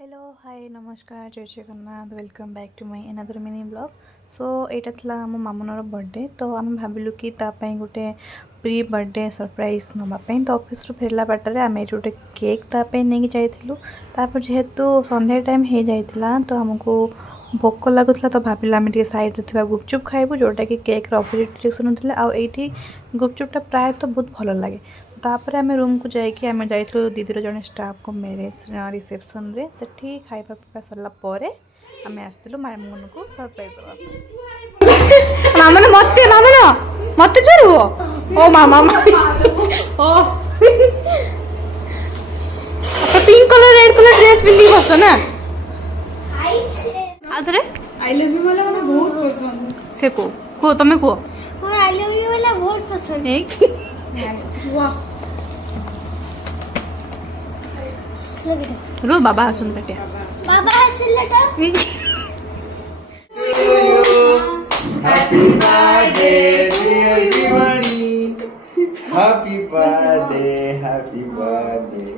Hello hi नमस्कार जय Jagannath welcome back to my another mini blog so यहाँ था आम मामुनर बर्थडे तो आम भाविलु कि गोटे प्री बर्थडे सरप्राइज नापी तो ऑफिस रू फेरला बाटर आम ये गोटे केक तापाई नहीं जाइलु जेहेतु संध्या टाइम हो जाता तो आमको भोक लगुला तो भाविलु आम साइड में गुपचुप खाइबु जोटा कि केक अपोजिट डायरेक्शन होता आईटी गुपचुपटा प्राय तो बहुत भल लगे तापर आम रूम को जाइए आम जाइलु दीदीर जड़े स्टाफ को मैरेज रिसेप्शन रे सेठी खाइबा पीवा सरला परे आम आसलु मामून को सरप्राइज देवा मामन मत चोरू ओ मामा ओ pink colour red colour dress पिंदी बस ना आधरे आई लव यू वाला हमें बहुत पसंद से को तमे को आई लव यू वाला बहुत पसंद एक वाह रो बाबा हसन बेटे बाबा चलटा Happy birthday, dear Diwali. Happy birthday, happy birthday.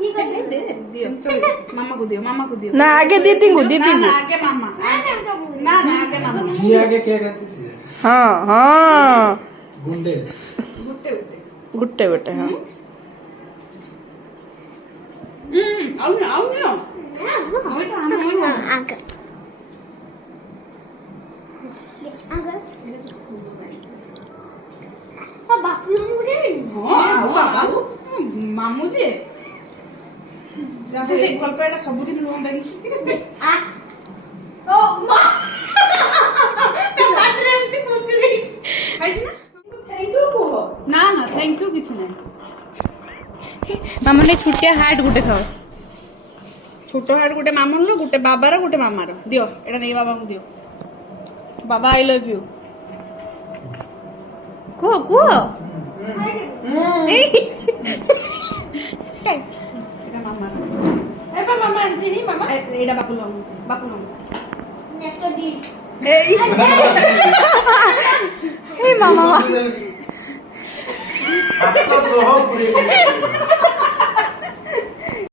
ये कर दे दियो मामा को दियो ना आगे दीदी को आगे मामा ना आगे मामा जी आगे क्या कहते हैं? हाँ हाँ गुंडे. गुट्टे बेटे हाँ आओ आगे बापू मुझे मामू जे जासे से कल्पना सब दिन लोन देखि ओ मा तो बाटरे एमती पूछ नहीं आइछ ना थैंक यू को ना ना थैंक यू किछ नहीं मामा ने छुटिया हार्ट गुटे खाओ छोटो हार्ट गुटे मामन लो गुटे बाबार गुटे मामार दियो एटा नहीं बाबा को दियो बाबा आई लव यू को এটা মামা এবা মামা আনছি মামা এটা বাপু লো नेट दी এই মামা आपका तो हो पूरी.